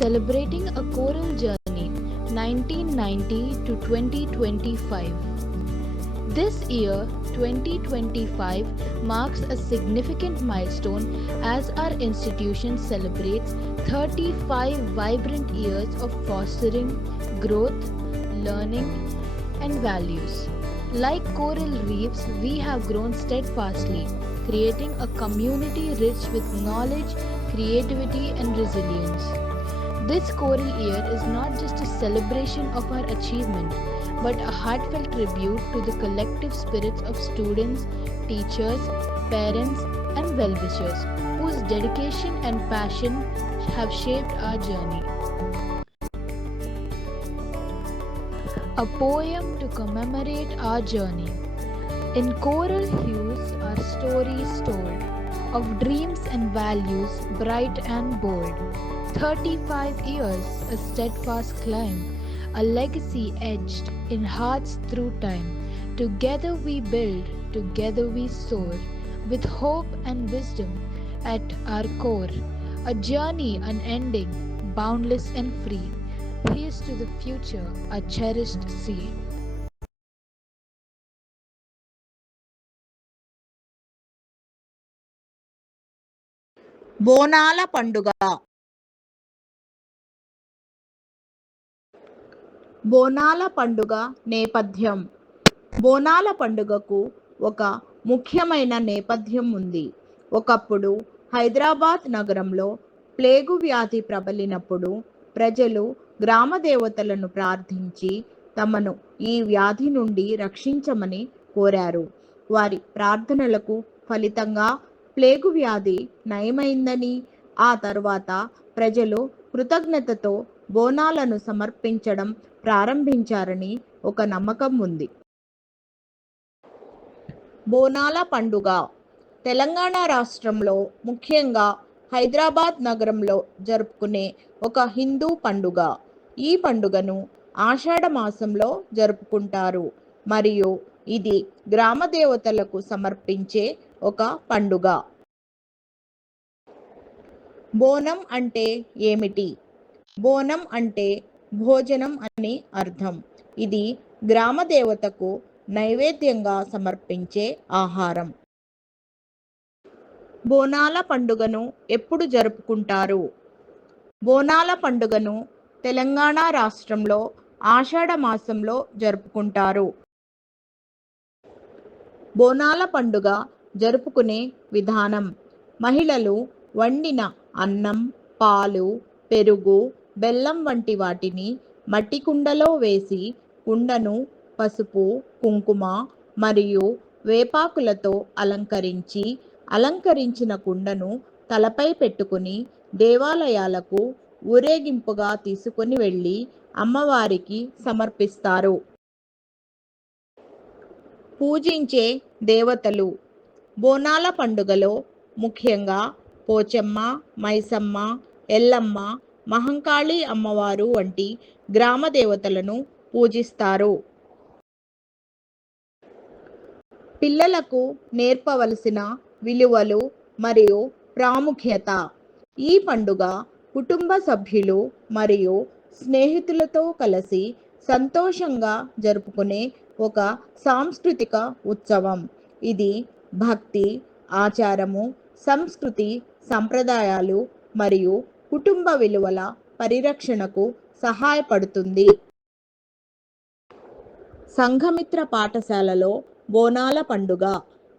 celebrating a choral journey 1990 to 2025. This year, 2025, marks a significant milestone as our institution celebrates 35 vibrant years of fostering growth, learning, and values. Like coral reefs, we have grown steadfastly, creating a community rich with knowledge, creativity, and resilience. This choral year is not just a celebration of our achievement, but a heartfelt tribute to the collective spirits of students, teachers, parents, and well-wishers, whose dedication and passion have shaped our journey. A poem to commemorate our journey. In choral hues are stories told, of dreams and values bright and bold. 35 years, a steadfast climb, a legacy etched in hearts through time. Together we build, together we soar, with hope and wisdom at our core. A journey unending, boundless and free. Here's to the future, a cherished sea. బోనాల పండుగ. బోనాల పండుగ నేపథ్యం. బోనాల పండుగకు ఒక ముఖ్యమైన నేపథ్యం ఉంది. ఒకప్పుడు హైదరాబాద్ నగరంలో ప్లేగు వ్యాధి ప్రబలినప్పుడు ప్రజలు గ్రామ దేవతలను ప్రార్థించి తమను ఈ వ్యాధి నుండి రక్షించమని కోరారు. వారి ప్రార్థనలకు ఫలితంగా ప్లేగు వ్యాధి నయమైందని, ఆ తర్వాత ప్రజలు కృతజ్ఞతతో బోనాలను సమర్పించడం ప్రారంభించారని ఒక నమ్మకం ఉంది. బోనాల పండుగ తెలంగాణ రాష్ట్రంలో, ముఖ్యంగా హైదరాబాద్ నగరంలో జరుపుకునే ఒక హిందూ పండుగ. ఈ పండుగను ఆషాఢ మాసంలో జరుపుకుంటారు మరియు ఇది గ్రామ దేవతలకు సమర్పించే ఒక పండుగ. బోనం అంటే ఏమిటి? బోనం అంటే భోజనం అని అర్థం. ఇది గ్రామ దేవతకు నైవేద్యంగా సమర్పించే ఆహారం. బోనాల పండుగను ఎప్పుడు జరుపుకుంటారు? బోనాల పండుగను తెలంగాణ రాష్ట్రంలో ఆషాఢ మాసంలో జరుపుకుంటారు. బోనాల పండుగ జరుపుకునే విధానం. మహిళలు వండిన అన్నం, పాలు, పెరుగు, బెల్లం వంటి వాటిని మట్టి కుండలో వేసి కుండను పసుపు, కుంకుమ మరియు వేపాకులతో అలంకరించిన కుండను తలపై పెట్టుకుని దేవాలయాలకు ఊరేగింపుగా తీసుకుని వెళ్ళి అమ్మవారికి సమర్పిస్తారు. పూజించే దేవతలు. బోనాల పండుగలో ముఖ్యంగా పోచమ్మ, మైసమ్మ, ఎల్లమ్మ, మహంకాళి అమ్మవారు వంటి గ్రామ దేవతలను పూజిస్తారు. పిల్లలకు నేర్పవలసిన విలువలు మరియు ప్రాముఖ్యత. ఈ పండుగ కుటుంబ సభ్యులు మరియు స్నేహితులతో కలిసి సంతోషంగా జరుపుకునే ఒక సాంస్కృతిక ఉత్సవం. ఇది భక్తి, ఆచారము, సంస్కృతి, సంప్రదాయాలు మరియు కుటుంబ విలువల పరిరక్షణకు సహాయపడుతుంది. సంఘమిత్ర పాఠశాలలో బోనాల పండుగ.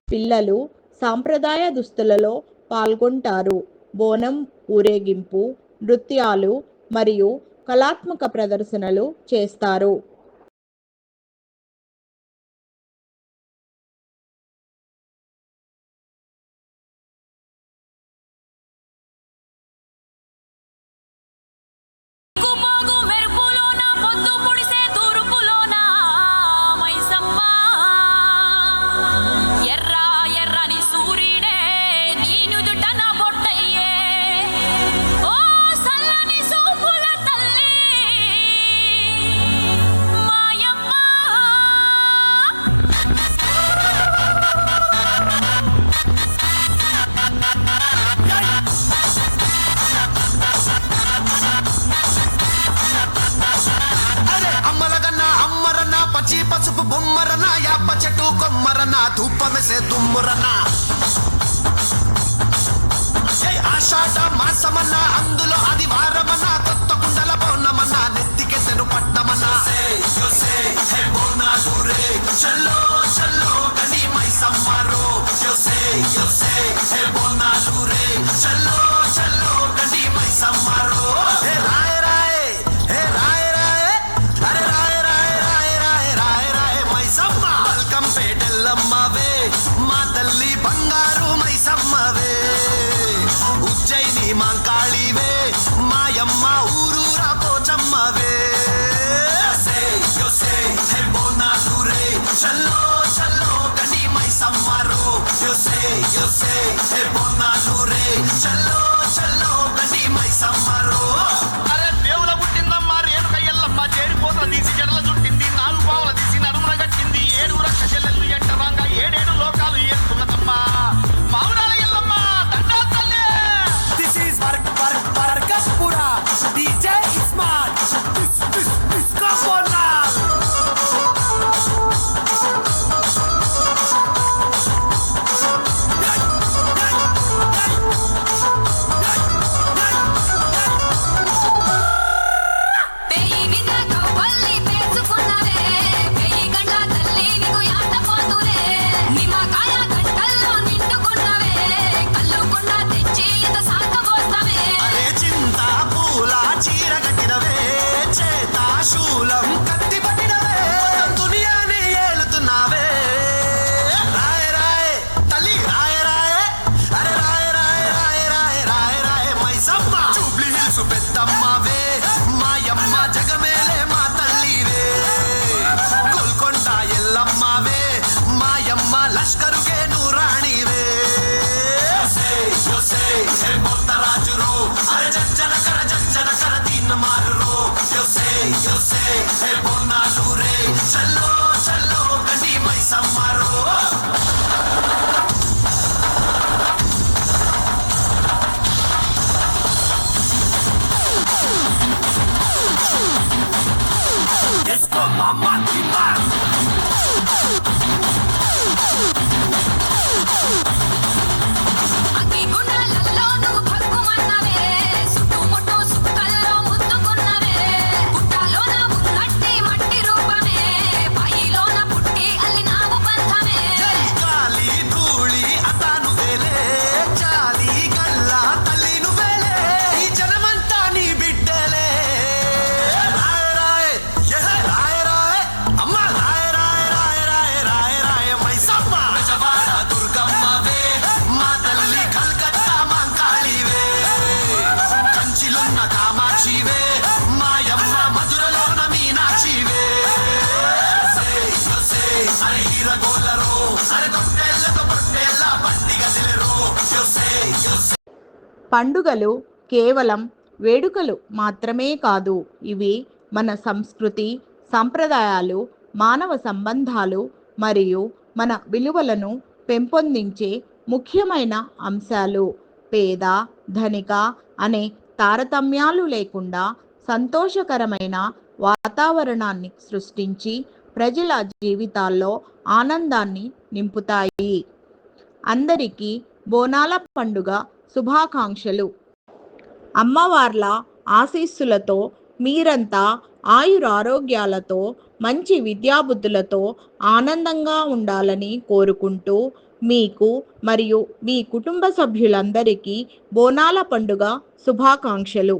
పిల్లలు సాంప్రదాయ దుస్తులలో పాల్గొంటారు. బోనం ఊరేగింపు, నృత్యాలు మరియు కళాత్మక ప్రదర్శనలు చేస్తారు. బొమ్మరన యాప చెట్టు కొమ్మరన ధూపమెసే దుమ్మురన ఆషాఢ మాసమన్న అందులో ఆదివారమన్న కొత్త కుండల పౌర్ణమన్న నెత్తికెసెను పట్టమన్న చల్లో చల్లో గని మైసమ్మరో బోనాలు రే చల్లో చల్లో గని మైసమ్మరో హే రాయ రాయ హే రాయ రాయ అరే రాయ రాయ రాయ రాయ రాయ రాయ మైసమ్మ వెల్కమ్ పేటెల్లమ్మవే మా తల్లి బంగారు మైసమ్మవే ఉజ్జయిని మాంకాళివే మాయమ్మ ఊరూరా పోచమ్మవే బోనాలు రే చల్లో చల్లో గని మైసమ్మరో బోనాలు రే చల్లో చల్లో గని మైసమ్మరో అరే దేవుల పుట్టిందమ్మా రేణుక ఎల్లమ్మ చేరిపోతల తీసి జడల చుట్టింది నాలుగు పావుల తీసి నడుమున కట్టింది 7 రక్ష చెల్లెళ్ళు ఎంటరాంగా 7 లోకాలు ఏరుతున్నదమ్మా మావుడాల ఎల్లమ్మ దండాలు తల్లి. దిస్ ఈస్ వర్గపురా డీజే స్మార్ట్ డిస్కో బోనాల్ శూలం కత్తి పట్టినవే దునియాని ఏలుతున్నావే రాయ రాయ తల్లి రాయ రాయ అరే రాయ రాయ రాయ రాయ రాయ రాయ మైసమ్మ జూబ్లీ హిల్స్ పెద్దమ్మవే మాయమ్మ జగమేలే మా తల్లివే గోల్కొండ ఎల్లమ్మవే మాయమ్మ లష్కరుగే నూరాణివే రాజురో అరే జజ్జన కర దీన్ మారురో బోనాలు రే చల్లో చల్లో గని మైసమ్మరో Disco mama kiba పండుగలు కేవలం వేడుకలు మాత్రమే కాదు, ఇవి మన సంస్కృతి, సంప్రదాయాలు, మానవ సంబంధాలు మరియు మన విలువలను పెంపొందించే ముఖ్యమైన అంశాలు. పేద ధనిక అనే తారతమ్యాలు లేకుండా సంతోషకరమైన వాతావరణాన్ని సృష్టించి ప్రజల జీవితాల్లో ఆనందాన్ని నింపుతాయి. అందరికీ బోనాల పండుగ శుభాకాంక్షలు. అమ్మవార్ల ఆశీస్సులతో మీరంతా ఆయురారోగ్యాలతో మంచి విద్యాబుద్ధులతో ఆనందంగా ఉండాలని కోరుకుంటూ మీకు మరియు మీ కుటుంబ సభ్యులందరికీ బోనాల పండుగ శుభాకాంక్షలు.